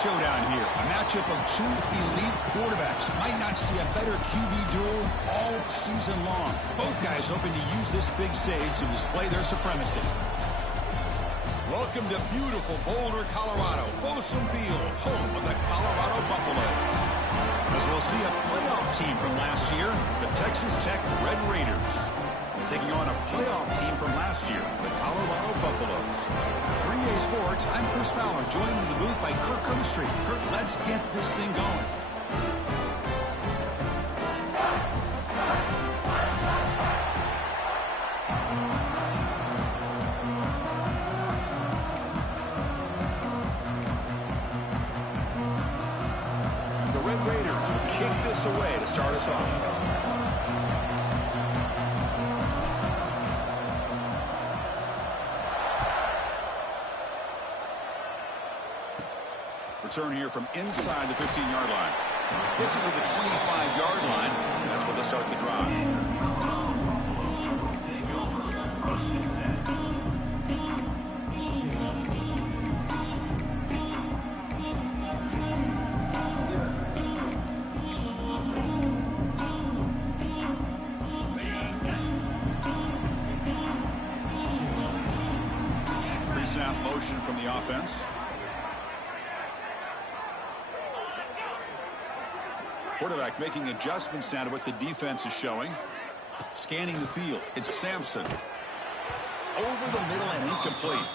showdown here. A matchup of two elite quarterbacks. Might not see a better QB duel all season long. Both guys hoping to use this big stage to display their supremacy. Welcome to beautiful Boulder, Colorado. Folsom Field, home of the Colorado Buffaloes. As we'll see a playoff team from last year, the Texas Tech Red Raiders. Taking on a playoff team from last year, the Colorado Buffaloes. For EA Sports, I'm Chris Fowler, joined in the booth by Kirk Herbstreit. Kirk, let's get this thing going. The Red Raiders will kick this away to start us off. Return here from inside the 15-yard line. Gets it to the 25-yard line. And that's where they start the drive. Pre-snap motion from the offense. Quarterback making adjustments now to what the defense is showing. Scanning the field. It's Sampson. Over the middle and incomplete.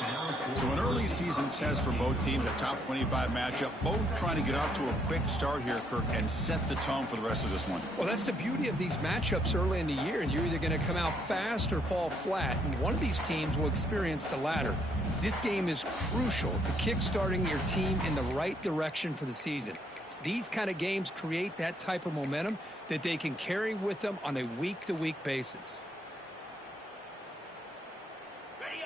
So an early season test for both teams, a top 25 matchup. Both trying to get off to a quick start here, Kirk, and set the tone for the rest of this one. Well, that's the beauty of these matchups early in the year. You're either going to come out fast or fall flat, and one of these teams will experience the latter. This game is crucial to kick-starting your team in the right direction for the season. These kind of games create that type of momentum that they can carry with them on a week-to-week basis.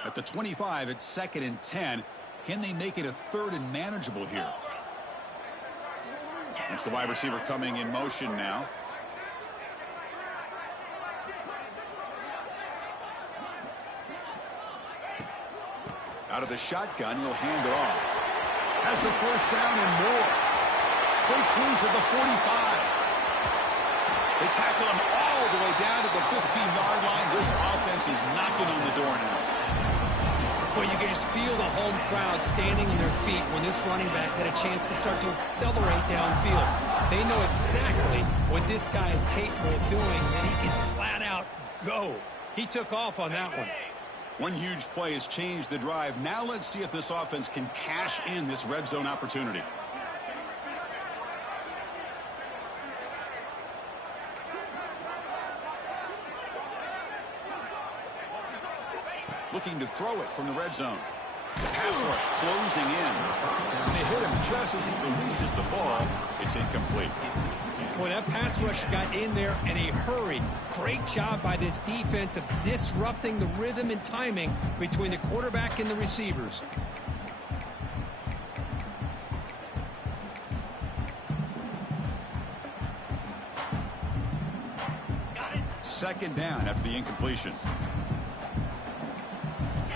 At the 25, it's 2nd and 10. Can they make it a 3rd and manageable here? It's the wide receiver coming in motion now. Out of the shotgun, he'll hand it off. Has the first down and more. Breaks loose at the 45. They tackle him all the way down to the 15-yard line. This offense is knocking on the door now. Well, you can just feel the home crowd standing on their feet when this running back had a chance to start to accelerate downfield. They know exactly what this guy is capable of doing, that he can flat out go. He took off on that one. One huge play has changed the drive. Now let's see if this offense can cash in this red zone opportunity. Looking to throw it from the red zone. Pass rush closing in. And they hit him just as he releases the ball. It's incomplete. Boy, that pass rush got in there in a hurry. Great job by this defense of disrupting the rhythm and timing between the quarterback and the receivers. Second down after the incompletion.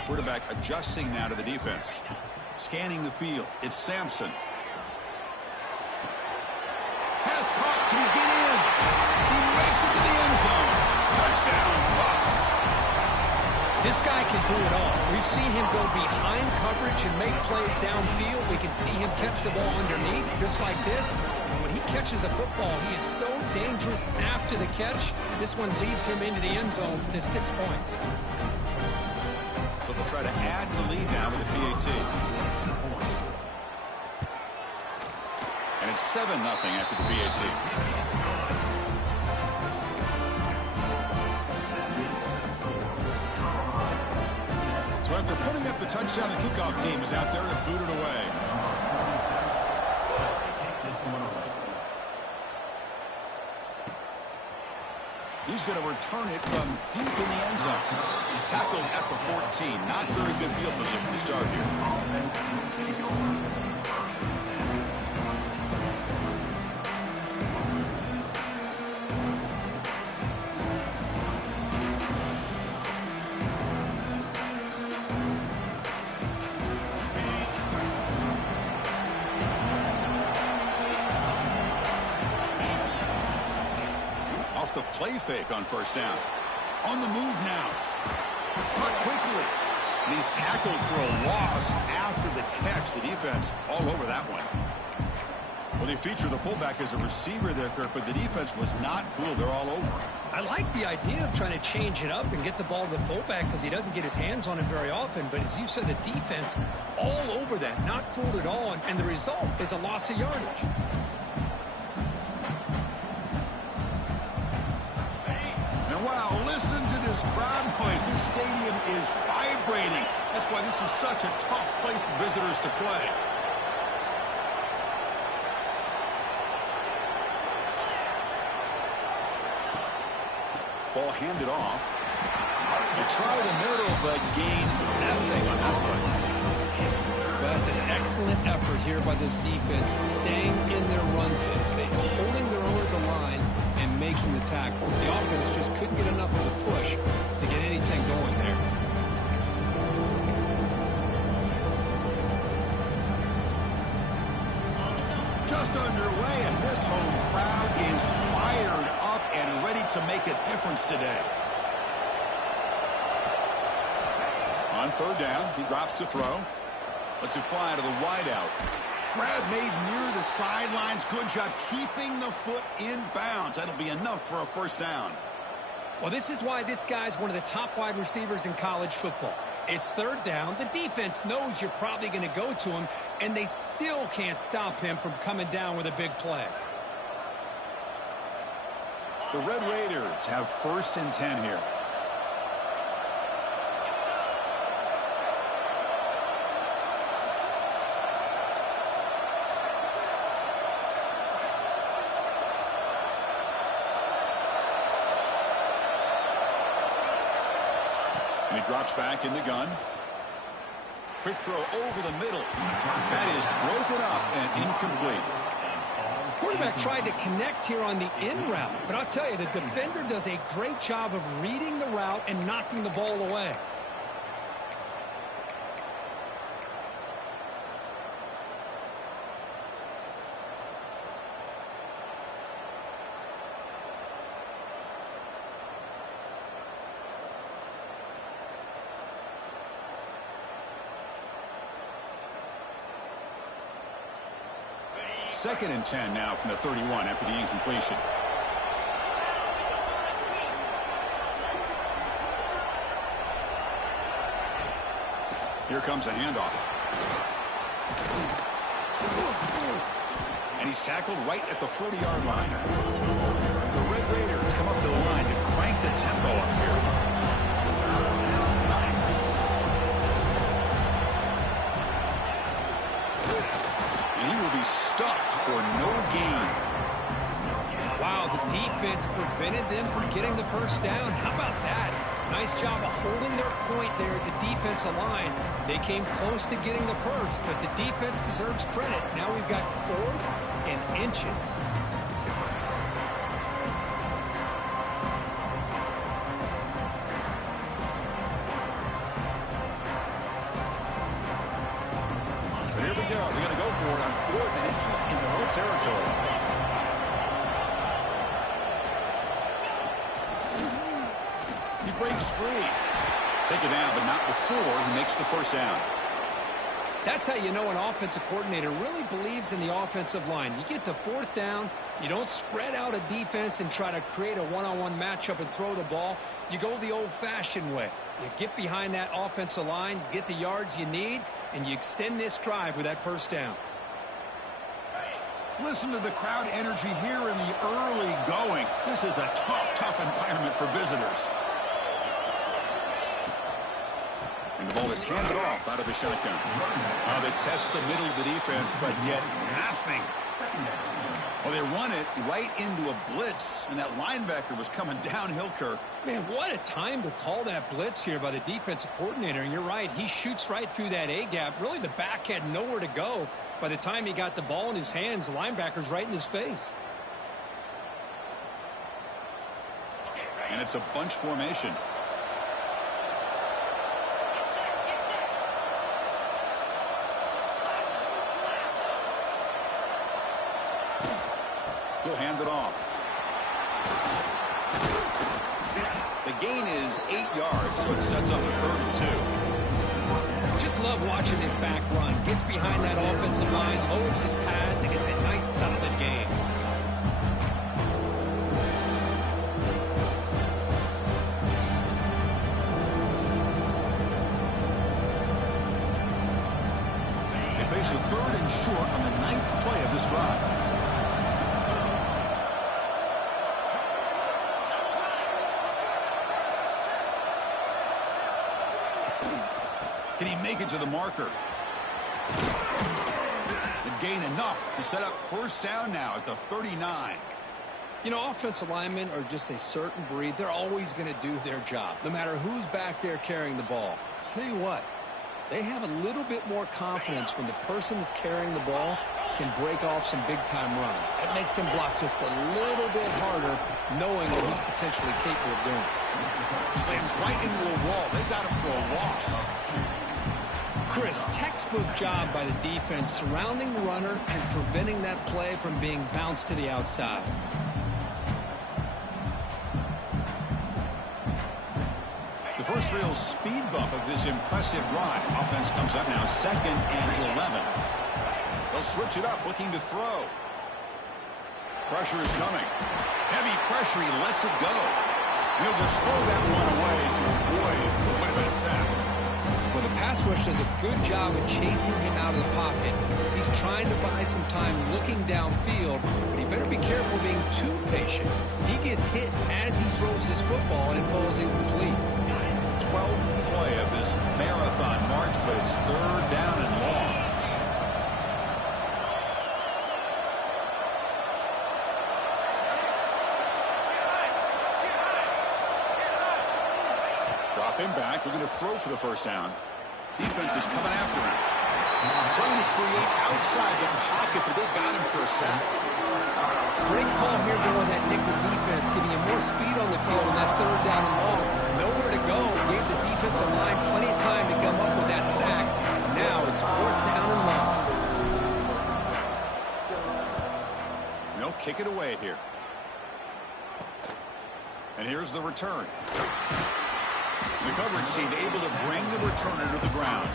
Quarterback adjusting now to the defense. Scanning the field. It's Sampson. Pass caught. Can he get in? He makes it to the end zone. Touchdown, Buffs. This guy can do it all. We've seen him go behind coverage and make plays downfield. We can see him catch the ball underneath just like this. And when he catches a football, he is so dangerous after the catch. This one leads him into the end zone for the 6 points. They'll try to add to the lead now with the PAT. And it's 7-0 after the PAT. So after putting up the touchdown, the kickoff team is out there to boot it away. He's going to return it from deep in the end zone. Tackled at the 14. Not very good field position to start here. play fake on first down. On the move now. Caught quickly. And he's tackled for a loss after the catch. The defense all over that one. Well, they feature the fullback as a receiver there, Kirk, but the defense was not fooled. They're all over him. I like the idea of trying to change it up and get the ball to the fullback because he doesn't get his hands on it very often. But as you said, the defense all over that, not fooled at all. And the result is a loss of yardage. And wow, listen to this crowd noise. This stadium is vibrating. That's why this is such a tough place for visitors to play. Ball handed off. They try the middle, but gain nothing on that play. That's an excellent effort here by this defense, staying in their run phase. They holding their own at the line and making the tackle. The offense just couldn't get enough of a push to get anything going there. Just underway, and this home crowd is fired up and ready to make a difference today. On third down, he drops to throw. Lets it fly to the wideout. Grab made near the sidelines. Good job keeping the foot in bounds. That'll be enough for a first down. Well, this is why this guy's one of the top wide receivers in college football. It's third down. The defense knows you're probably going to go to him, and they still can't stop him from coming down with a big play. The Red Raiders have 1st and 10 here. And he drops back in the gun. Quick throw over the middle. That is broken up and incomplete. Quarterback tried to connect here on the in route, but I'll tell you, the defender does a great job of reading the route and knocking the ball away. Second and 10 now from the 31 after the incompletion. Here comes a handoff. And he's tackled right at the 40-yard line. And the Red Raiders come up to the line to crank the tempo up here. Stuffed for no gain. Wow, the defense prevented them from getting the first down. How about that? Nice job of holding their point there at the defensive line. They came close to getting the first, but the defense deserves credit. Now we've got 4th and inches. Territory. He breaks free. Take it down, but not before he makes the first down. That's how you know an offensive coordinator really believes in the offensive line. You get to 4th down, you don't spread out a defense and try to create a one-on-one matchup and throw the ball. You go the old-fashioned way. You get behind that offensive line, you get the yards you need, and you extend this drive with that first down. Listen to the crowd energy here in the early going. This is a tough environment for visitors. And the ball is handed off out of the shotgun. Now they test the middle of the defense, but get nothing. Well, they run it right into a blitz, and that linebacker was coming downhill, Kirk. Man, what a time to call that blitz here by the defensive coordinator. And you're right, he shoots right through that A-gap. Really, the back had nowhere to go. By the time he got the ball in his hands, the linebacker's right in his face. And it's a bunch formation. He'll hand it off. The gain is 8 yards, so it sets up a 3rd and 2. Just love watching this back run. Gets behind that offensive line, lowers his pads, and gets a nice solid gain. They face a 3rd and short on the 9th play of this drive. Can he make it to the marker? And gain enough to set up 1st down now at the 39. You know, offensive linemen are just a certain breed. They're always going to do their job, no matter who's back there carrying the ball. I'll tell you what, they have a little bit more confidence when the person that's carrying the ball can break off some big-time runs. It makes them block just a little bit harder, knowing what he's potentially capable of doing. Slams right into a wall. They got him for a loss. Chris, textbook job by the defense surrounding the runner and preventing that play from being bounced to the outside. The first real speed bump of this impressive drive. Offense comes up now 2nd and 11. They'll switch it up, looking to throw. Pressure is coming. Heavy pressure, he lets it go. And he'll just throw that one away to avoid what would have been a sack. Well, the pass rush does a good job of chasing him out of the pocket. He's trying to buy some time looking downfield, but he better be careful being too patient. He gets hit as he throws his football, and it falls incomplete. 12th play of this marathon march, but it's 3rd down and long. Drop him back. We're going to throw for the 1st down. Defense is coming after him. Trying to create outside the pocket, but they got him for a sack. Great call here going that nickel defense, giving him more speed on the field on that 3rd down and long. Nowhere to go. Gave the defensive line plenty of time to come up with that sack. Now it's 4th down and long. They'll kick it away here. And here's the return. The coverage team able to bring the returner to the ground.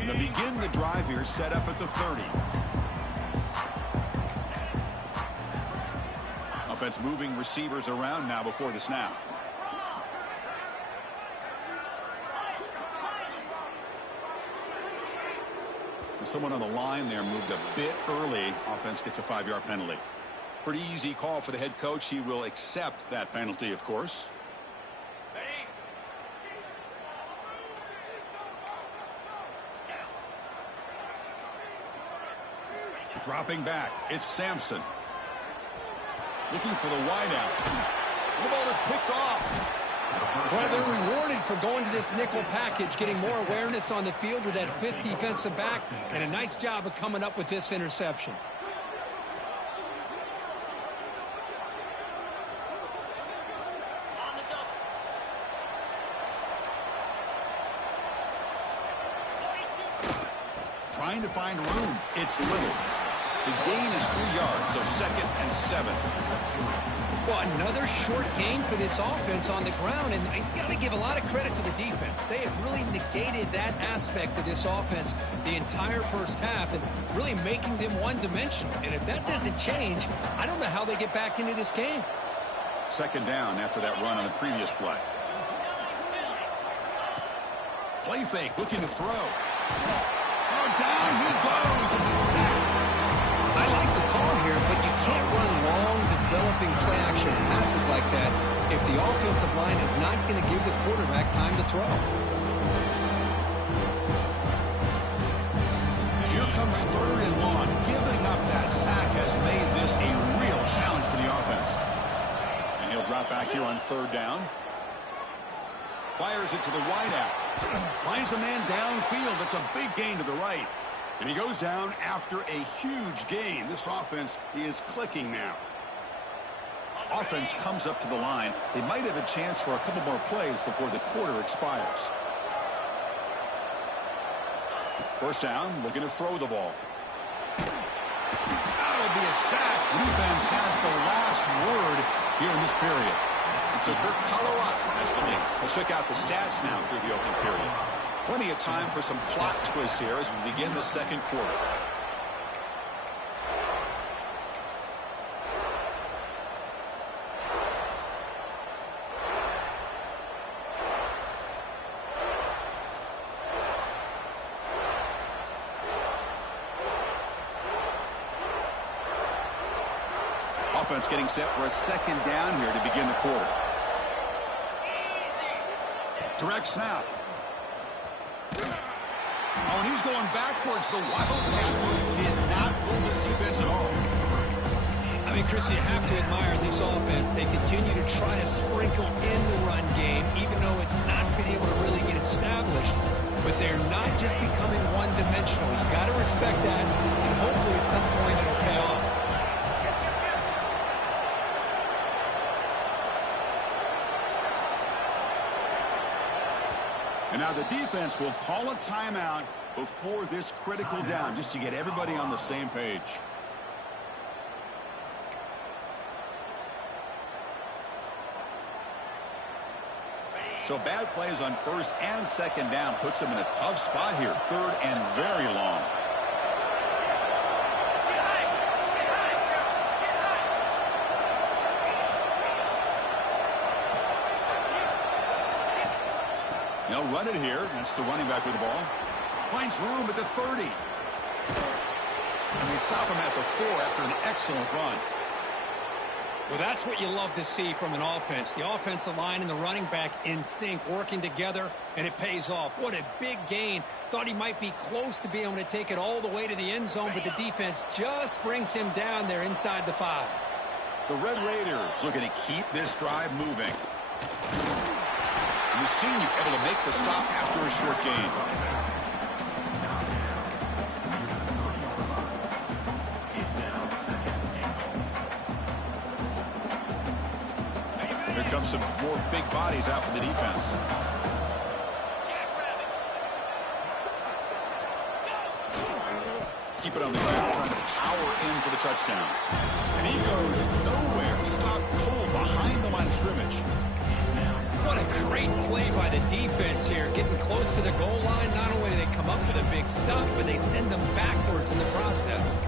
And to begin the drive here, set up at the 30. Offense moving receivers around now before the snap. Someone on the line there moved a bit early. Offense gets a 5-yard penalty. Pretty easy call for the head coach. He will accept that penalty, of course. Dropping back, it's Sampson. Looking for the wideout. The ball is picked off. Well, they're rewarded for going to this nickel package, getting more awareness on the field with that 5th defensive back, and a nice job of coming up with this interception. Trying to find room. It's Little. The gain is 3 yards, so 2nd and 7. Well, another short gain for this offense on the ground, and you got to give a lot of credit to the defense. They have really negated that aspect of this offense the entire 1st half and really making them one-dimensional. And if that doesn't change, I don't know how they get back into this game. 2nd down after that run on the previous play. Play fake, looking to throw. Oh, down he goes. It's a sack. I like the call here, but you can't run long, developing play-action passes like that if the offensive line is not going to give the quarterback time to throw. Here comes 3rd and long. Giving up that sack has made this a real challenge for the offense. And he'll drop back here on 3rd down. Fires it to the wideout. Finds a man downfield. That's a big gain to the right. And he goes down after a huge gain. This offense is clicking now. Offense comes up to the line. They might have a chance for a couple more plays before the quarter expires. First down, looking to throw the ball. That'll be a sack. The defense has the last word here in this period. And so Kirk, Colorado has the lead. Let's check out the stats now through the opening period. Plenty of time for some plot twists here as we begin the second quarter. Offense getting set for a second down here to begin the quarter. Direct snap. Oh, and he's going backwards. The wildcat move did not fool this defense at all. I mean, Chris, you have to admire this offense. They continue to try to sprinkle in the run game, even though it's not been able to really get established. But they're not just becoming one-dimensional. You got to respect that, and hopefully at some point it'll pay off. And now the defense will call a timeout before this critical down, just to get everybody on the same page. So bad plays on first and second down puts them in a tough spot here. Third and very long. They'll run it here. That's the running back with the ball. Finds room at the 30. And they stop him at the 4 after an excellent run. Well, that's what you love to see from an offense. The offensive line and the running back in sync, working together, and it pays off. What a big gain. Thought he might be close to being able to take it all the way to the end zone, but the defense just brings him down there inside the 5. The Red Raiders looking to keep this drive moving. The senior able to make the stop after a short gain. Here comes some more big bodies out for the defense. Keep it on the ground, trying to power in for the touchdown. And he goes nowhere. Stop cold behind the line of scrimmage. What a great play by the defense here, getting close to the goal line. Not only do they come up with a big stop, but they send them backwards in the process.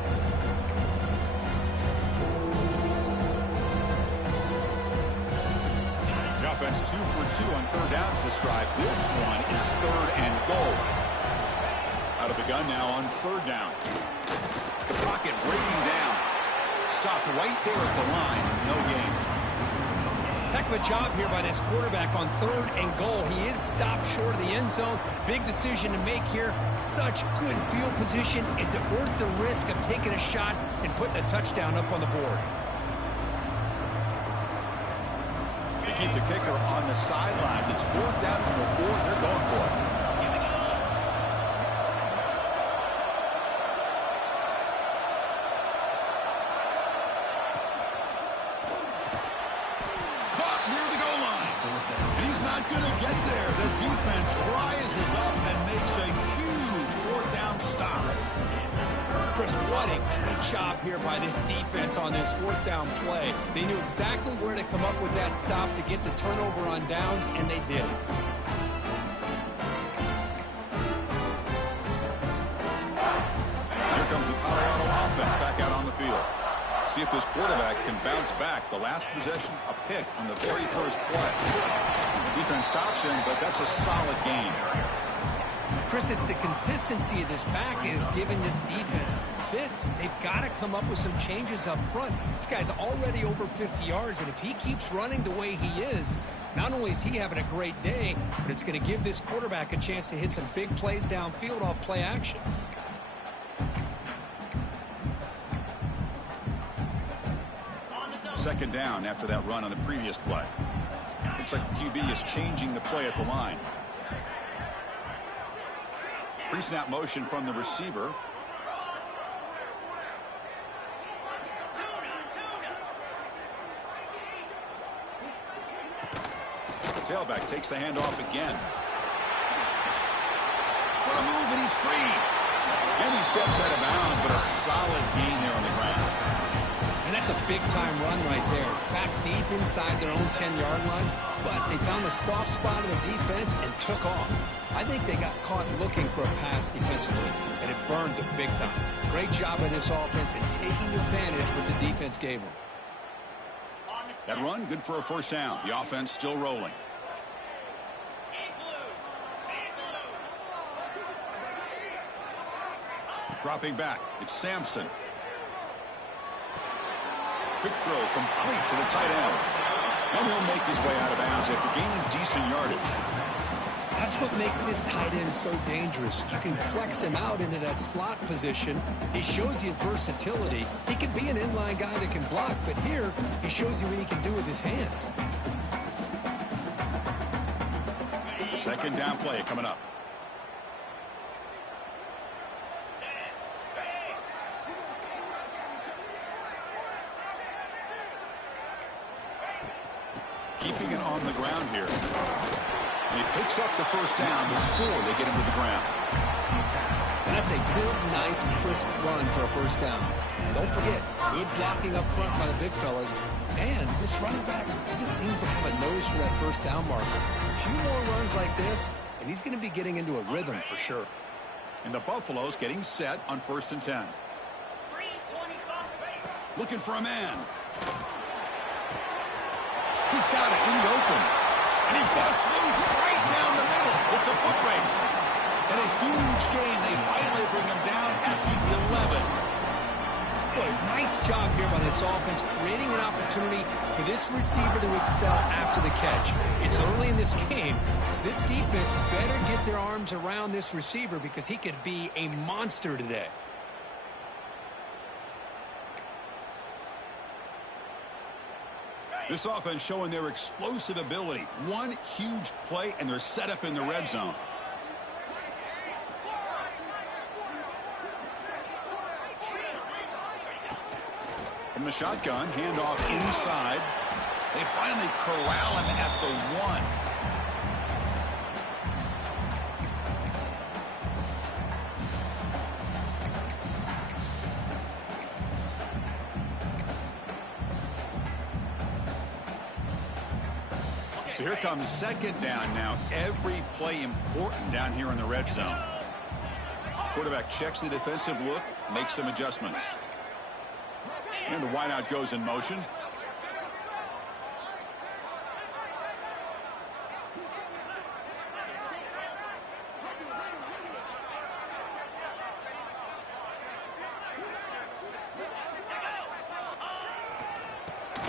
The offense 2 for 2 on third downs this drive. This one is third and goal. Out of the gun now on third down. The pocket breaking down. Stopped right there at the line. No gain. Heck of a job here by this quarterback on third and goal. He is stopped short of the end zone. Big decision to make here. Such good field position. Is it worth the risk of taking a shot and putting a touchdown up on the board? They keep the kicker on the sidelines. It's fourth down from the 4. They're going for it. What a great job here by this defense on this fourth down play. They knew exactly where to come up with that stop to get the turnover on downs, and they did it. Here comes the Colorado offense back out on the field. See if this quarterback can bounce back. The last possession, a pick on the very first play. Defense stops him, but that's a solid gain. Chris, it's the consistency of this back is giving this defense fits. They've got to come up with some changes up front. This guy's already over 50 yards, and if he keeps running the way he is, not only is he having a great day, but it's going to give this quarterback a chance to hit some big plays downfield off play action. Second down after that run on the previous play. Looks like the QB is changing the play at the line. Pre-snap motion from the receiver. tailback takes the handoff again. What a move, and he's free. And he steps out of bounds, but a solid gain there on the ground. And that's a big-time run right there. Back deep inside their own 10-yard line, but they found the soft spot in the defense and took off. I think they got caught looking for a pass defensively, and it burned them big time. Great job by this offense in taking advantage what the defense gave them. That run, good for a first down. The offense still rolling. Dropping back, it's Sampson. Quick throw complete to the tight end. And he'll make his way out of bounds after gaining decent yardage. That's what makes this tight end so dangerous. You can flex him out into that slot position. He shows you his versatility. He can be an inline guy that can block, but here he shows you what he can do with his hands. Second down play coming up. Keeping it on the ground here. And he picks up the first down before they get him to the ground. And that's a good, nice, crisp run for a first down. Don't forget, good blocking up front by the big fellas. And this running back, he just seems to have a nose for that first down marker. A few more runs like this, and he's going to be getting into a rhythm for sure. And the Buffaloes getting set on 1st and 10. Looking for a man. He's got it in the open. And he busts loose right down the middle. It's a foot race. And a huge gain. They finally bring him down at the 11. Boy, nice job here by this offense, creating an opportunity for this receiver to excel after the catch. It's early in this game, so this defense better get their arms around this receiver because he could be a monster today. This offense showing their explosive ability. One huge play, and they're set up in the red zone. From the shotgun, handoff inside. They finally corral him at the 1. So here comes second down now. Every play important down here in the red zone. Quarterback checks the defensive look, makes some adjustments. And the wideout goes in motion.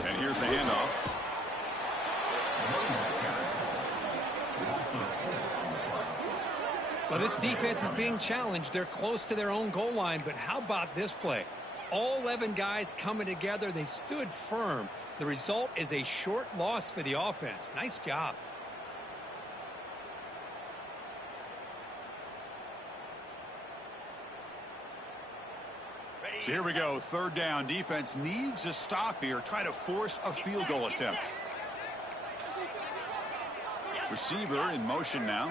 And here's the handoff. Well, this defense is being challenged. They're close to their own goal line, but how about this play? All 11 guys coming together. They stood firm. The result is a short loss for the offense. Nice job. So here we go. Third down. Defense needs a stop here. Try to force a field goal attempt. Receiver in motion now.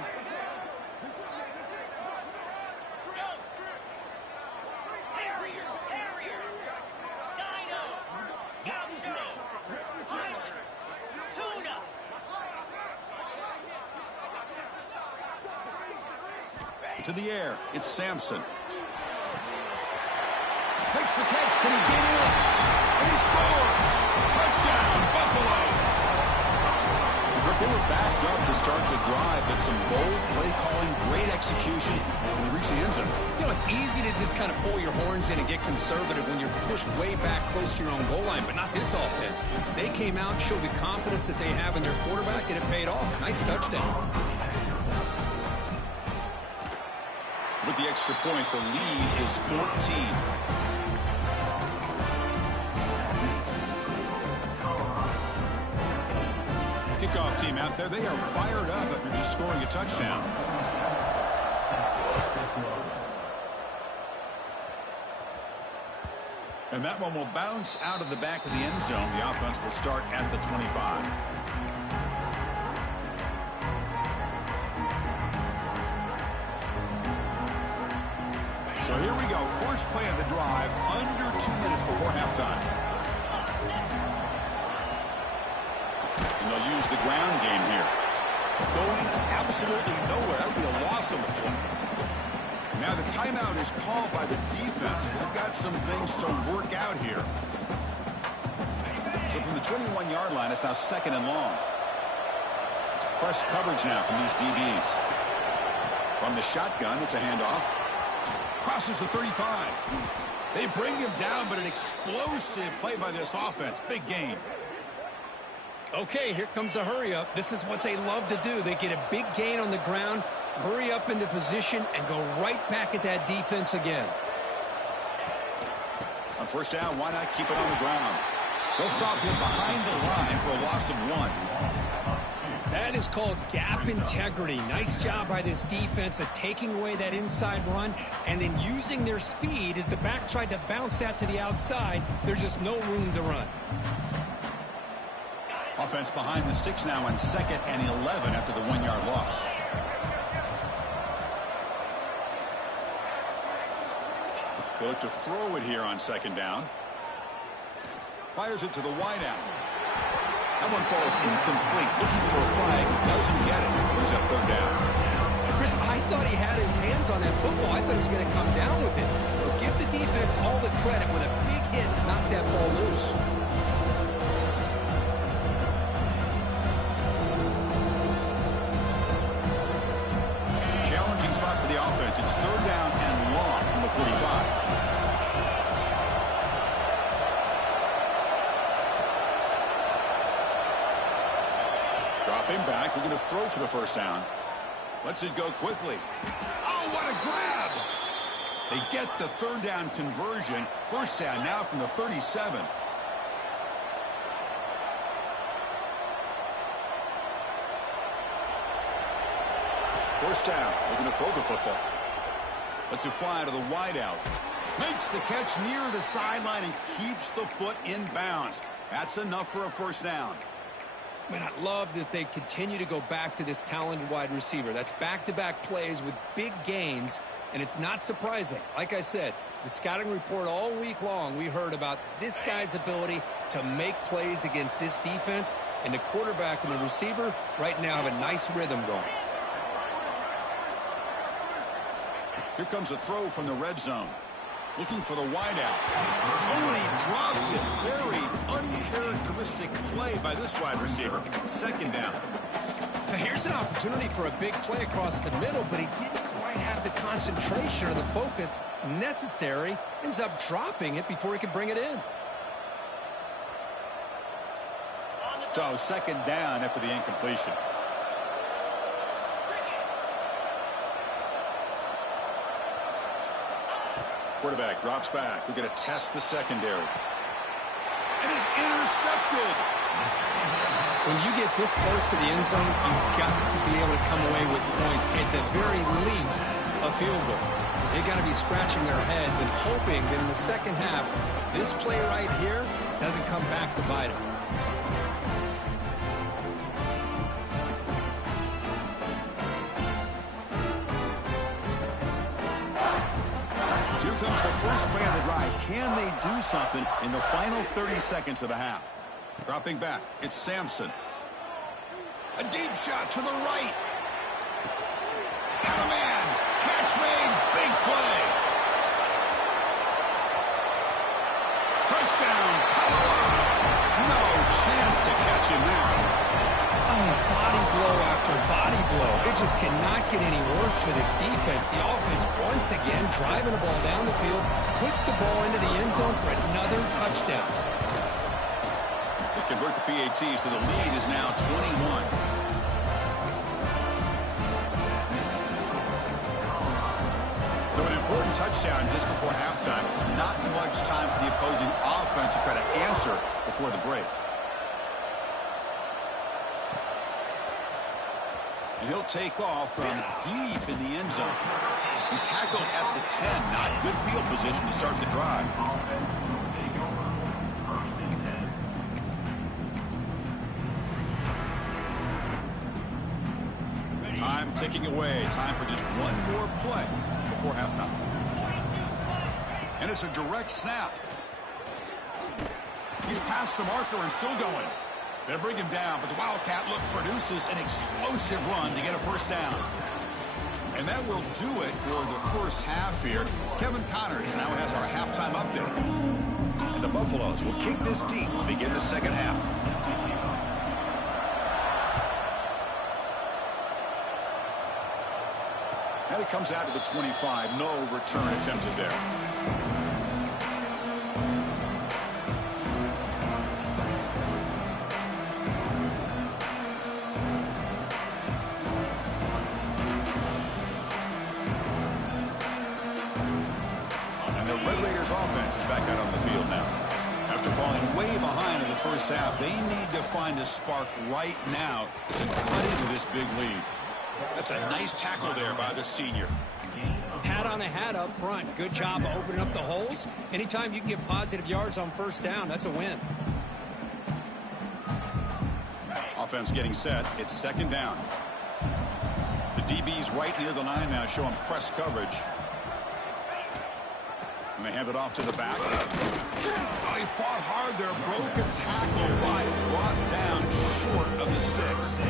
To the air, it's Sampson. Makes the catch, can he get in? And he scores! Touchdown, Buffaloes! They were backed up to start the drive, but some bold play calling, great execution, and they reached the end zone. You know, it's easy to just kind of pull your horns in and get conservative when you're pushed way back close to your own goal line, but not this offense. They came out, showed the confidence that they have in their quarterback, and it paid off. Nice touchdown. With the extra point, the lead is 14. Kickoff team out there. They are fired up after just scoring a touchdown. And that one will bounce out of the back of the end zone. The offense will start at the 25. So here we go. First play of the drive, under 2 minutes before halftime. And they'll use the ground game here. Going absolutely nowhere. That would be a loss of the play. Now the timeout is called by the defense. They've got some things to work out here. So from the 21-yard line, it's now 2nd and long. It's press coverage now from these DBs. From the shotgun, it's a handoff. Crosses the 35. They bring him down, but an explosive play by this offense. Big gain. Okay, here comes the hurry up. This is what they love to do. They get a big gain on the ground, hurry up into position, and go right back at that defense again. On first down, why not keep it on the ground? They'll stop him behind the line for a loss of 1. That is called gap integrity. Nice job by this defense of taking away that inside run and then using their speed as the back tried to bounce that to the outside. There's just no room to run. Offense behind the 6 now on 2nd and 11 after the 1-yard loss. They look to throw it here on 2nd down. Fires it to the wideout. That one falls incomplete. Looking for a flag. Doesn't get it. Brings up 3rd down. Chris, I thought he had his hands on that football. I thought he was going to come down with it. But give the defense all the credit with a big hit to knock that ball loose. Challenging spot for the offense. It's 3rd down and long from the 45. Dropping back, looking to throw for the 1st down. Lets it go quickly. Oh, what a grab! They get the 3rd down conversion. 1st down now from the 37. First down, looking to throw the football. Lets it fly to the wideout. Makes the catch near the sideline and keeps the foot in bounds. That's enough for a 1st down. Man, I love that they continue to go back to this talented wide receiver. That's back-to-back plays with big gains, and it's not surprising. Like I said, the scouting report all week long, we heard about this guy's ability to make plays against this defense, and the quarterback and the receiver right now have a nice rhythm going. Here comes a throw from the red zone. Looking for the wideout. Oh, and he dropped it. Very uncharacteristic play by this wide receiver. 2nd down. Now here's an opportunity for a big play across the middle, but he didn't quite have the concentration or the focus necessary. Ends up dropping it before he could bring it in. So 2nd down after the incompletion. Quarterback drops back. We're going to test the secondary. And is intercepted. When you get this close to the end zone, you've got to be able to come away with points. At the very least, a field goal. They've got to be scratching their heads and hoping that in the 2nd half, this play right here doesn't come back to bite them. Here comes the first play of the drive. Can they do something in the final 30 seconds of the half? Dropping back, it's Sampson. A deep shot to the right. Got a man. Catch made. Big play. Touchdown, Colorado. No chance to catch him now. Oh, body blow after body blow. It just cannot get any worse for this defense. The offense once again driving the ball down the field, puts the ball into the end zone for another touchdown. They convert the PAT, so the lead is now 21. So an important touchdown just before halftime. Not much time for the opposing offense to try to answer before the break. And he'll take off from deep in the end zone. He's tackled at the 10. Not good field position to start the drive. Time ticking away. Time for just one more play before halftime. And it's a direct snap. He's past the marker and still going. They bring him down, but the Wildcat look produces an explosive run to get a first down. And that will do it for the first half here. Kevin Connors now has our halftime update. And the Buffaloes will kick this deep to begin the second half. And it comes out to the 25. No return attempted there. Offense is back out on the field now. After falling way behind in the first half, they need to find a spark right now to cut into this big lead. That's a nice tackle there by the senior. Hat on a hat up front. Good job of opening up the holes. Anytime you can get positive yards on first down, that's a win. Offense getting set. It's second down. The DB's right near the line now, showing press coverage. And they hand it off to the back. Oh, he fought hard there. Broken tackle, but brought down short of the sticks.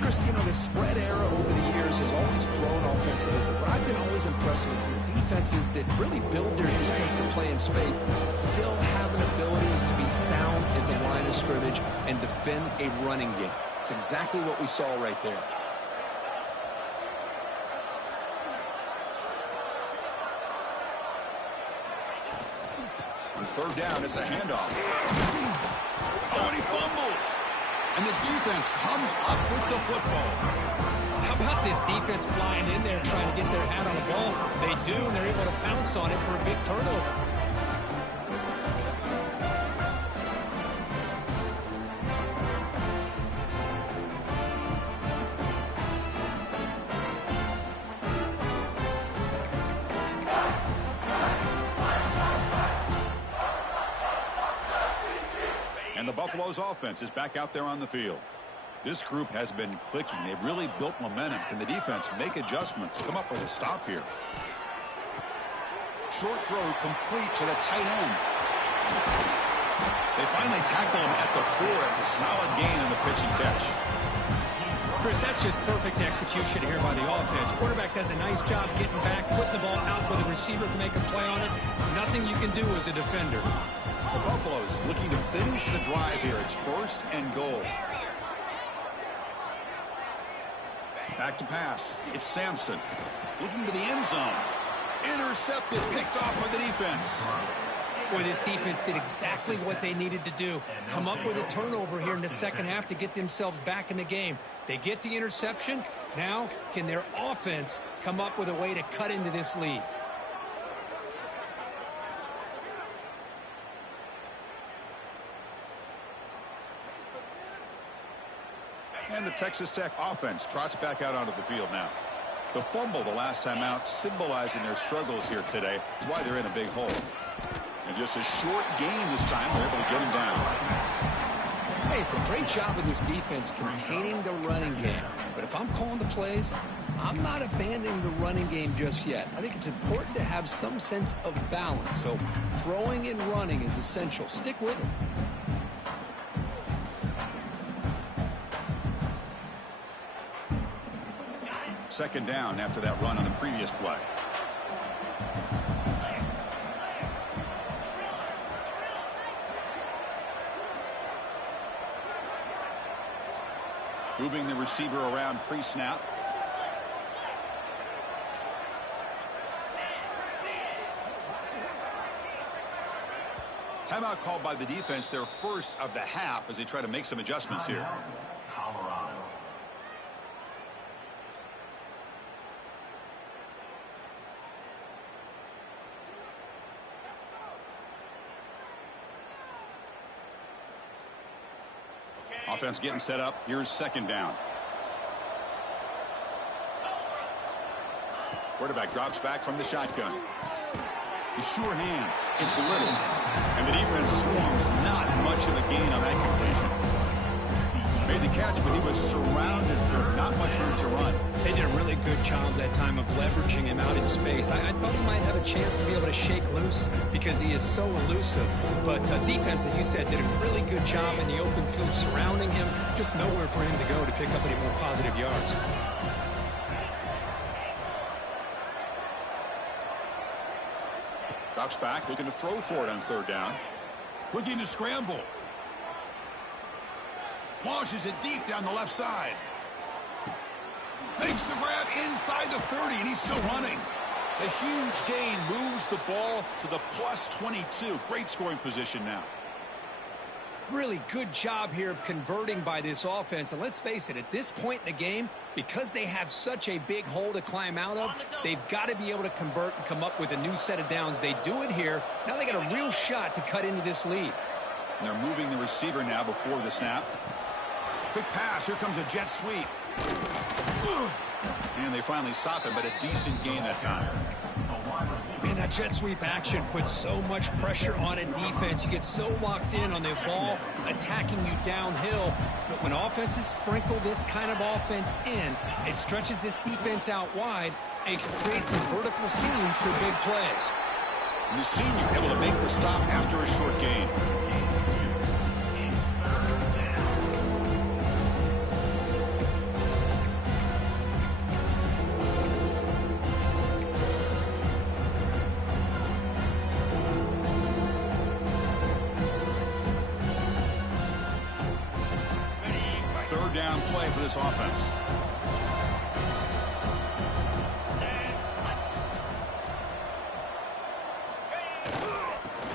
Chris, you know, the spread era over the years has always grown offensively, but I've been always impressed with defenses that really build their defense to play in space, still have an ability to be sound at the line of scrimmage and defend a running game. It's exactly what we saw right there. On third down, it's a handoff. Oh, and he fumbles. And the defense comes up with the football. How about this defense flying in there trying to get their hat on the ball? They do, and they're able to pounce on it for a big turnover. And the Buffaloes offense is back out there on the field. This group has been clicking. They've really built momentum. Can the defense make adjustments? Come up with a stop here. Short throw complete to the tight end. They finally tackle him at the 4. It's a solid gain in the pitch and catch. Chris, that's just perfect execution here by the offense. Quarterback does a nice job getting back, putting the ball out where the receiver can make a play on it. Nothing you can do as a defender. The Buffaloes looking to finish the drive here. It's first and goal. Back to pass. It's Sampson. Looking to the end zone. Intercepted, picked off by the defense. Boy, this defense did exactly what they needed to do. Come up with a turnover here in the second half to get themselves back in the game. They get the interception. Now, can their offense come up with a way to cut into this lead? And the Texas Tech offense trots back out onto the field now. The fumble the last time out, symbolizing their struggles here today. That's why they're in a big hole. And just a short gain this time, they're able to get him down. Hey, it's a great job of this defense containing the running game. But if I'm calling the plays, I'm not abandoning the running game just yet. I think it's important to have some sense of balance. So throwing and running is essential. Stick with it. Second down after that run on the previous play. Moving the receiver around pre-snap. Timeout called by the defense, their first of the half, as they try to make some adjustments here. Offense getting set up. Here's second down. Quarterback drops back from the shotgun. The sure hands. It's Little. And the defense swarms. Not much of a gain on that completion. Made the catch, but he was surrounded for not much room to run. They did a really good job that time of leveraging him out in space. I thought he might have a chance to be able to shake loose because he is so elusive. But defense, as you said, did a really good job in the open field surrounding him. Just nowhere for him to go to pick up any more positive yards. Drops back, looking to throw for it on third down. Looking to scramble. Launches it deep down the left side. Makes the grab inside the 30, and he's still running. A huge gain moves the ball to the plus 22. Great scoring position now. Really good job here of converting by this offense. And let's face it, at this point in the game, because they have such a big hole to climb out of, they've got to be able to convert and come up with a new set of downs. They do it here. Now they got a real shot to cut into this lead. And they're moving the receiver now before the snap. Quick pass. Here comes a jet sweep. And they finally stop him, but a decent gain that time. Man, that jet sweep action puts so much pressure on a defense. You get so locked in on the ball attacking you downhill. But when offenses sprinkle this kind of offense in, it stretches this defense out wide and can create some vertical seams for big plays. And the senior able to make the stop after a short gain. Down play for this offense.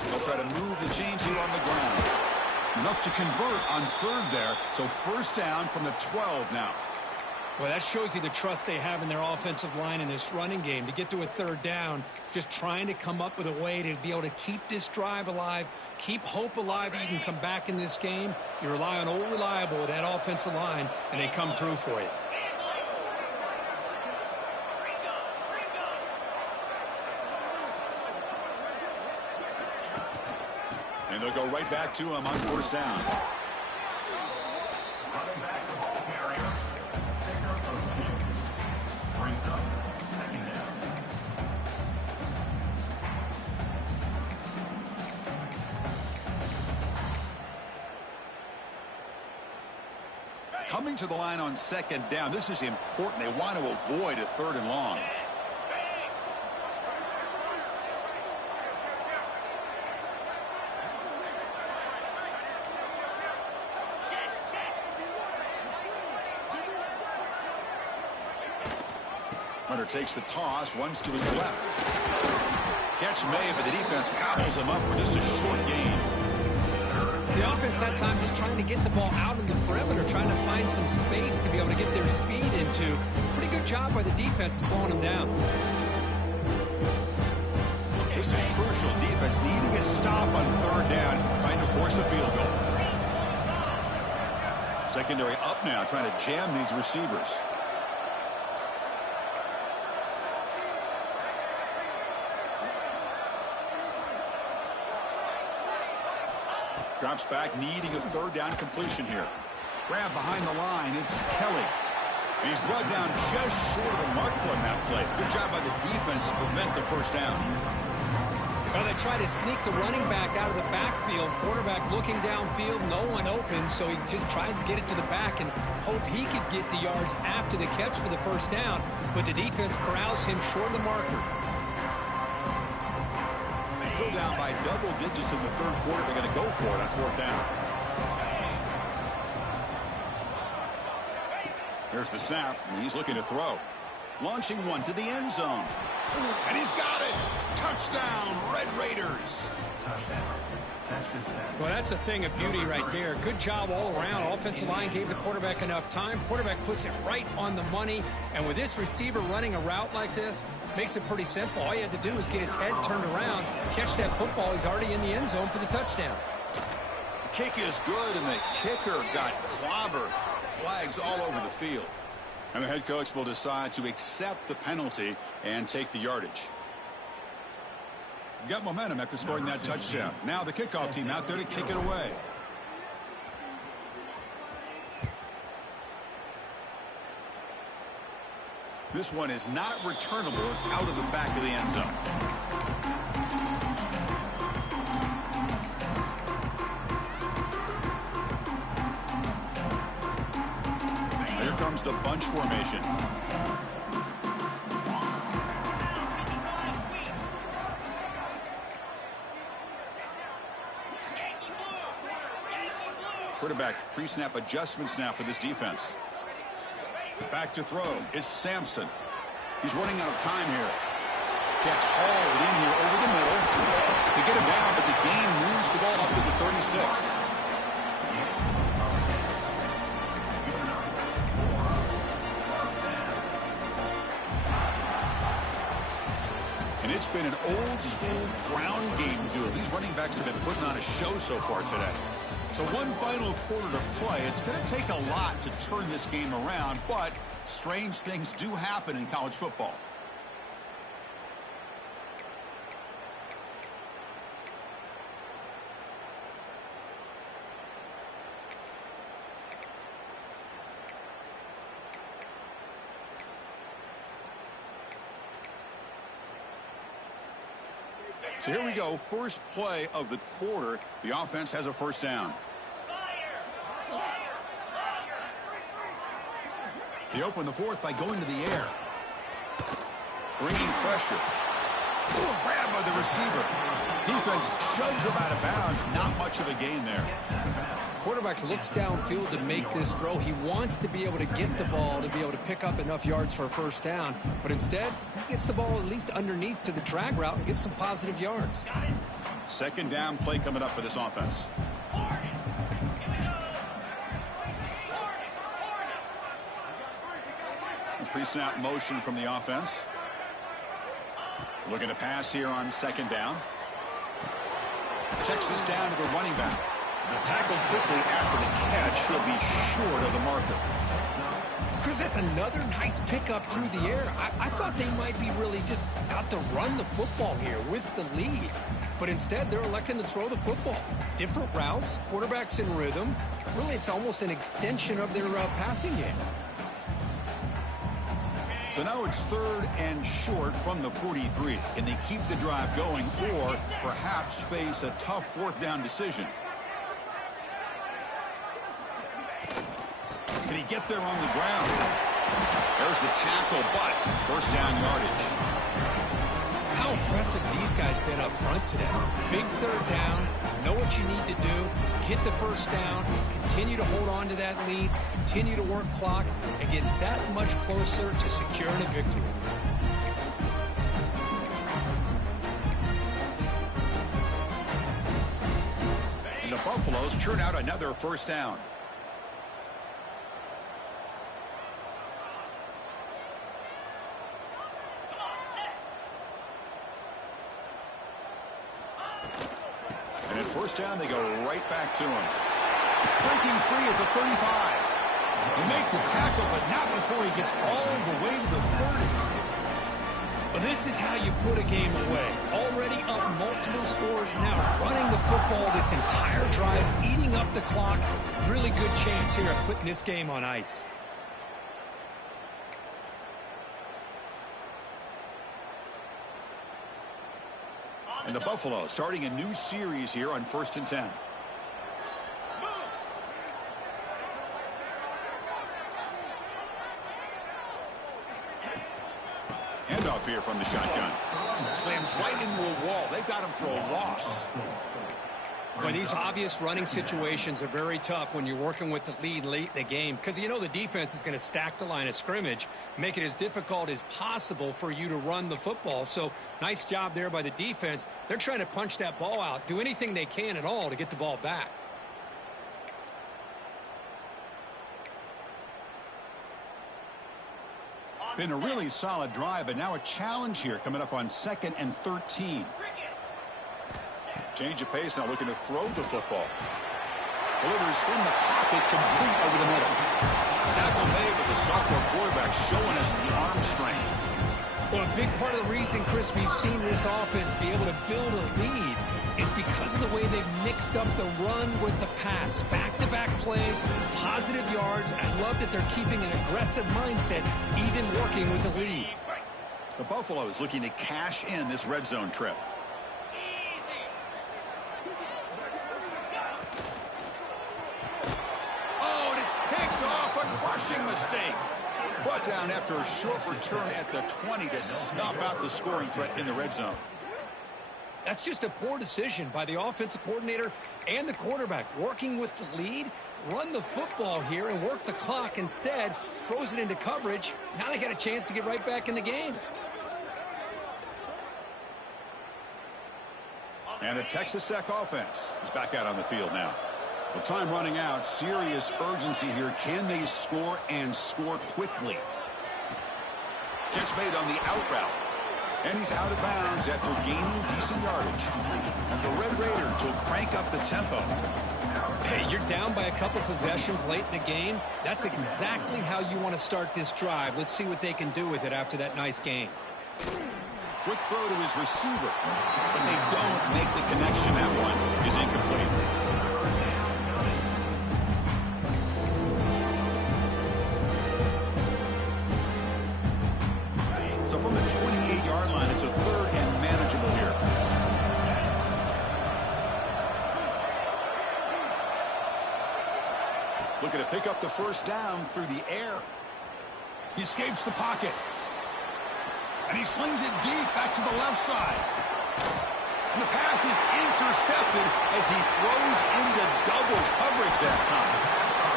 They'll try to move the chains here on the ground. Enough to convert on third there. So first down from the 12 now. Well, that shows you the trust they have in their offensive line in this running game. To get to a third down, just trying to come up with a way to be able to keep this drive alive, keep hope alive that you can come back in this game. You rely on old reliable, that offensive line, and they come through for you. And they'll go right back to him on first down. Coming to the line on second down. This is important. They want to avoid a third and long. Hunter takes the toss, runs to his left. Catch made, but the defense gobbles him up for just a short gain. The offense that time just trying to get the ball out in the perimeter, trying to find some space to be able to get their speed into. Pretty good job by the defense slowing them down. This is crucial. Defense needing a stop on third down, trying to force a field goal. Secondary up now, trying to jam these receivers. Drops back, needing a third down completion here. Grab behind the line. It's Kelly. He's brought down just short of the marker on that play. Good job by the defense to prevent the first down. Well, they try to sneak the running back out of the backfield. Quarterback looking downfield, no one open, so he just tries to get it to the back and hope he could get the yards after the catch for the first down. But the defense corrals him short of the marker. Still down by double digits in the third quarter. They're going to go for it on fourth down. Here's the snap, and he's looking to throw. Launching one to the end zone. And he's got it. Touchdown, Red Raiders. Well, that's a thing of beauty right there. Good job all around. Offensive line gave the quarterback enough time. Quarterback puts it right on the money. And with this receiver running a route like this, makes it pretty simple. All you have to do is get his head turned around, catch that football. He's already in the end zone for the touchdown. The kick is good, and the kicker got clobbered. Flags all over the field. And the head coach will decide to accept the penalty and take the yardage. Got momentum after scoring that touchdown. Now the kickoff team out there to kick it away. This one is not returnable. It's out of the back of the end zone. Here comes the bunch formation. Quarterback pre-snap adjustments now for this defense. Back to throw. It's Sampson. He's running out of time here. Catch hauled in here over the middle. They get him down, but the gain moves the ball up to the 36. And it's been an old-school ground game to it. These running backs have been putting on a show so far today. So one final quarter to play. It's going to take a lot to turn this game around, but strange things do happen in college football. So here we go, first play of the quarter. The offense has a first down. They open the fourth by going to the air. Bringing pressure. Oh, grab by the receiver. Defense shoves him out of bounds. Not much of a gain there. Quarterback looks downfield to make this throw. He wants to be able to get the ball to be able to pick up enough yards for a first down. But instead, he gets the ball at least underneath to the drag route and gets some positive yards. Second down play coming up for this offense. Pre-snap motion from the offense. Looking to pass here on second down. Checks this down to the running back. Tackled quickly after the catch. He'll be short of the marker. Chris, that's another nice pickup through the air. I thought they might be really just out to run the football here with the lead. But instead, they're electing to throw the football. Different routes, quarterbacks in rhythm. Really, it's almost an extension of their passing game. So now it's third and short from the 43. Can they keep the drive going or perhaps face a tough fourth down decision? Can he get there on the ground? There's the tackle, but first down yardage. How impressive these guys been up front today. Big third down, know what you need to do, get the first down, continue to hold on to that lead, continue to work clock, and get that much closer to securing a victory. And the Buffaloes churn out another first down. And at first down, they go right back to him. Breaking free at the 35. They make the tackle, but not before he gets all the way to the 30. Well, this is how you put a game away. Already up multiple scores, now running the football this entire drive, eating up the clock. Really good chance here of putting this game on ice. And the Buffaloes starting a new series here on 1st and 10. Handoff here from the shotgun. Slams right into a wall. They've got him for a loss. But these obvious running situations are very tough when you're working with the lead late in the game because you know the defense is going to stack the line of scrimmage, make it as difficult as possible for you to run the football. So nice job there by the defense. They're trying to punch that ball out, do anything they can at all to get the ball back. Been a really solid drive, but now a challenge here coming up on 2nd and 13. Change of pace now, looking to throw the football. Delivers from the pocket, complete over the middle. Tackle made with the sophomore quarterback showing us the arm strength. Well, a big part of the reason, Chris, we've seen this offense be able to build a lead is because of the way they've mixed up the run with the pass. Back-to-back plays, positive yards. I love that they're keeping an aggressive mindset, even working with the lead. The Buffalo is looking to cash in this red zone trip. Oh, and it's picked off. A crushing mistake. Brought down after a short return at the 20 to snuff out the scoring threat in the red zone. That's just a poor decision by the offensive coordinator and the quarterback. Working with the lead, run the football here and work the clock. Instead, throws it into coverage. Now they got a chance to get right back in the game. And the Texas Tech offense is back out on the field now. With time running out, serious urgency here. Can they score and score quickly? Catch made on the out route. And he's out of bounds after gaining decent yardage. And the Red Raiders will crank up the tempo. Hey, you're down by a couple possessions late in the game. That's exactly how you want to start this drive. Let's see what they can do with it after that nice game. Quick throw to his receiver. But they don't make the connection. That one is incomplete. So from the 28-yard line, it's a third and manageable here. Looking to pick up the first down through the air. He escapes the pocket. And he slings it deep back to the left side. And the pass is intercepted as he throws into double coverage that time.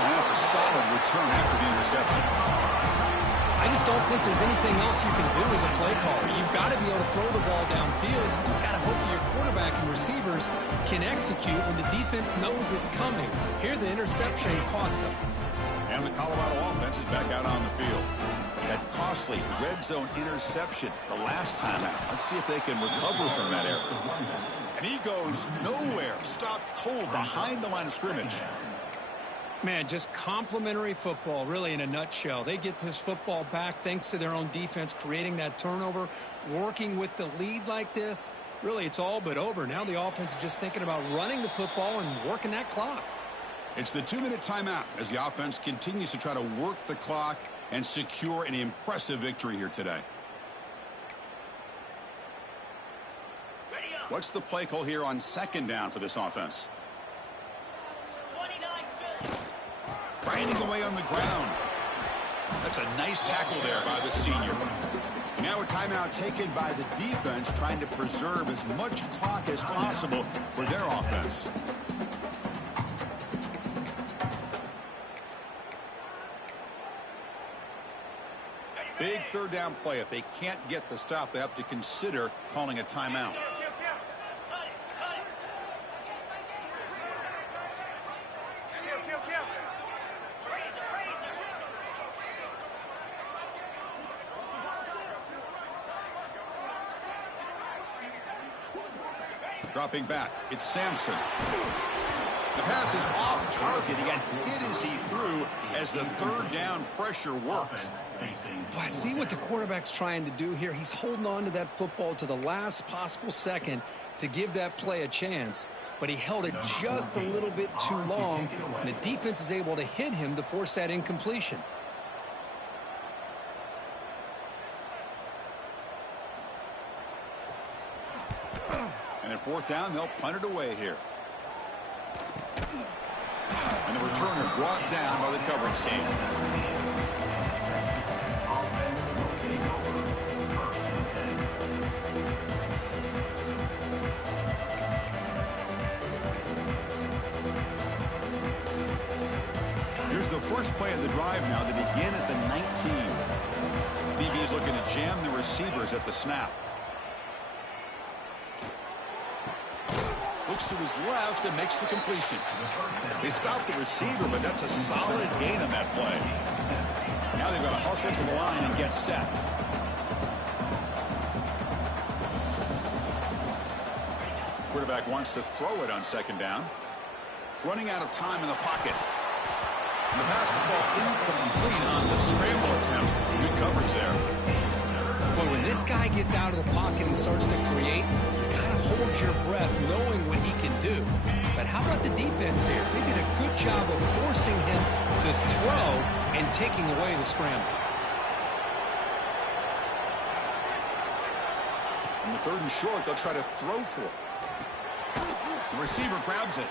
And that's a solid return after the interception. I just don't think there's anything else you can do as a play caller. You've got to be able to throw the ball downfield. You just got to hope that your quarterback and receivers can execute when the defense knows it's coming. Here, the interception cost them. And the Colorado offense is back out on the field. That costly red zone interception the last time out. Let's see if they can recover from that error. And he goes nowhere. Stopped cold behind the line of scrimmage. Man, just complimentary football, really, in a nutshell. They get this football back thanks to their own defense, creating that turnover, working with the lead like this. Really, it's all but over. Now the offense is just thinking about running the football and working that clock. It's the 2-minute timeout as the offense continues to try to work the clock and secure an impressive victory here today. What's the play call here on second down for this offense? Grinding away on the ground. That's a nice tackle there by the senior. Now a timeout taken by the defense, trying to preserve as much clock as possible for their offense. Big third down play. If they can't get the stop, they have to consider calling a timeout. Dropping back, it's Sampson. The pass is off target. He got hit as he threw as the third down pressure worked. I see what the quarterback's trying to do here. He's holding on to that football to the last possible second to give that play a chance. But he held it just a little bit too long. And the defense is able to hit him to force that incompletion. And at fourth down, they'll punt it away here. And the returner brought down by the coverage team. Here's the first play of the drive now. They begin at the 19. BB is looking to jam the receivers at the snap. Looks to his left and makes the completion. They stop the receiver, but that's a solid gain on that play. Now they've got to hustle to the line and get set. Quarterback wants to throw it on second down. Running out of time in the pocket. And the pass will fall incomplete on the scramble attempt. Good coverage there. Well, when this guy gets out of the pocket and starts to create, you kind of hold your breath knowing what he can do. But how about the defense here? They did a good job of forcing him to throw and taking away the scramble. On the 3rd and short, they'll try to throw for it. The receiver grabs it.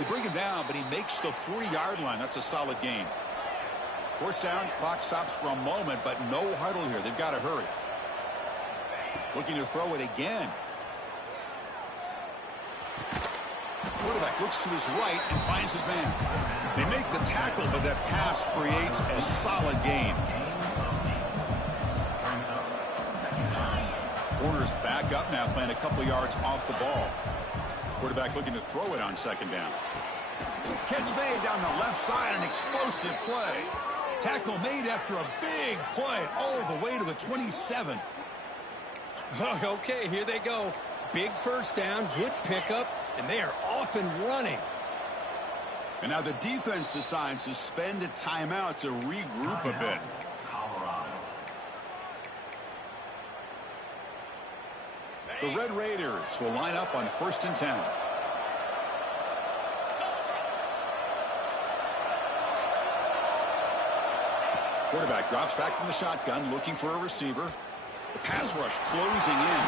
They bring him down, but he makes the 40-yard line. That's a solid gain. 4th down, clock stops for a moment, but no huddle here. They've got to hurry. Looking to throw it again. Quarterback looks to his right and finds his man. They make the tackle, but that pass creates a solid gain. Corner's back up now, playing a couple yards off the ball. Quarterback looking to throw it on 2nd down. Catch made down the left side, an explosive play. Tackle made after a big play all the way to the 27. Okay, here they go. Big 1st down, good pickup, and they are off and running. And now the defense decides to spend a timeout to regroup a bit. The Red Raiders will line up on 1st and 10. Quarterback drops back from the shotgun, looking for a receiver. The pass rush closing in.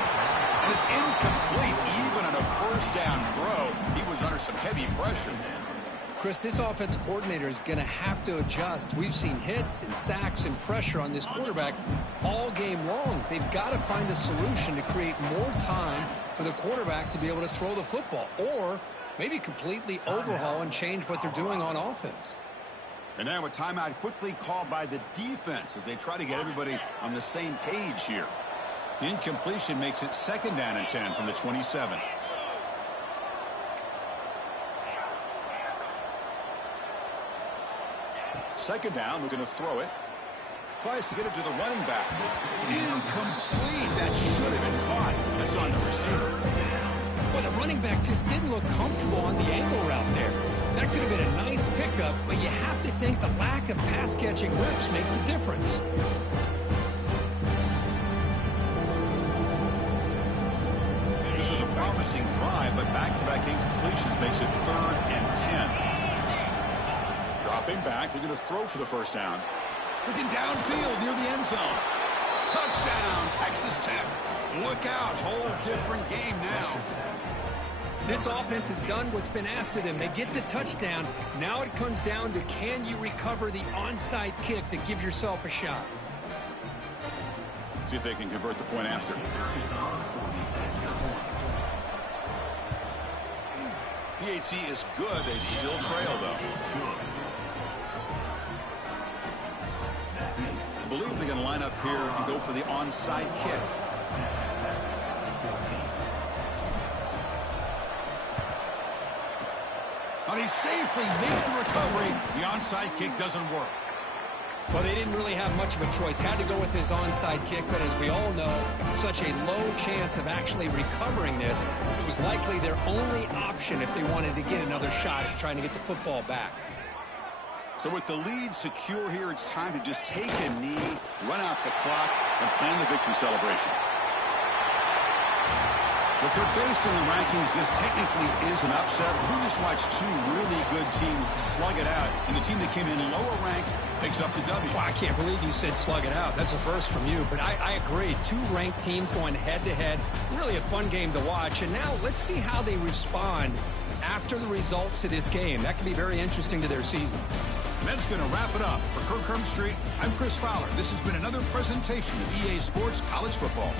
And it's incomplete, even on a 1st down throw. He was under some heavy pressure. Chris, this offensive coordinator is going to have to adjust. We've seen hits and sacks and pressure on this quarterback all game long. They've got to find a solution to create more time for the quarterback to be able to throw the football, or maybe completely overhaul and change what they're doing on offense. And now a timeout quickly called by the defense as they try to get everybody on the same page here. The incompletion makes it 2nd down and 10 from the 27. Second down, we're going to throw it. Tries to get it to the running back. Incomplete. That should have been caught. That's on the receiver. Well, the running back just didn't look comfortable on the angle route there. That could have been a nice pickup, but you have to think the lack of pass-catching reps makes a difference. This was a promising drive, but back-to-back incompletions makes it 3rd and 10. Dropping back, they're going to throw for the 1st down. Looking downfield near the end zone. Touchdown, Texas Tech. Look out, whole different game now. This offense has done what's been asked of them. They get the touchdown. Now it comes down to, can you recover the onside kick to give yourself a shot? See if they can convert the point after. PAT is good. They still trail, though. I believe they're going to line up here and go for the onside kick. But he safely makes the recovery. The onside kick doesn't work. Well, they didn't really have much of a choice. Had to go with his onside kick, but as we all know, such a low chance of actually recovering this. It was likely their only option if they wanted to get another shot at trying to get the football back. So with the lead secure here, it's time to just take a knee, run out the clock, and plan the victory celebration. Look, based on the rankings, this technically is an upset. We just watched two really good teams slug it out, and the team that came in lower ranked picks up the W. Well, I can't believe you said slug it out. That's a first from you, but I agree. Two ranked teams going head-to-head. Really a fun game to watch, and now let's see how they respond after the results of this game. That could be very interesting to their season. And that's going to wrap it up. For Kirk Herbstreit, I'm Chris Fowler. This has been another presentation of EA Sports College Football.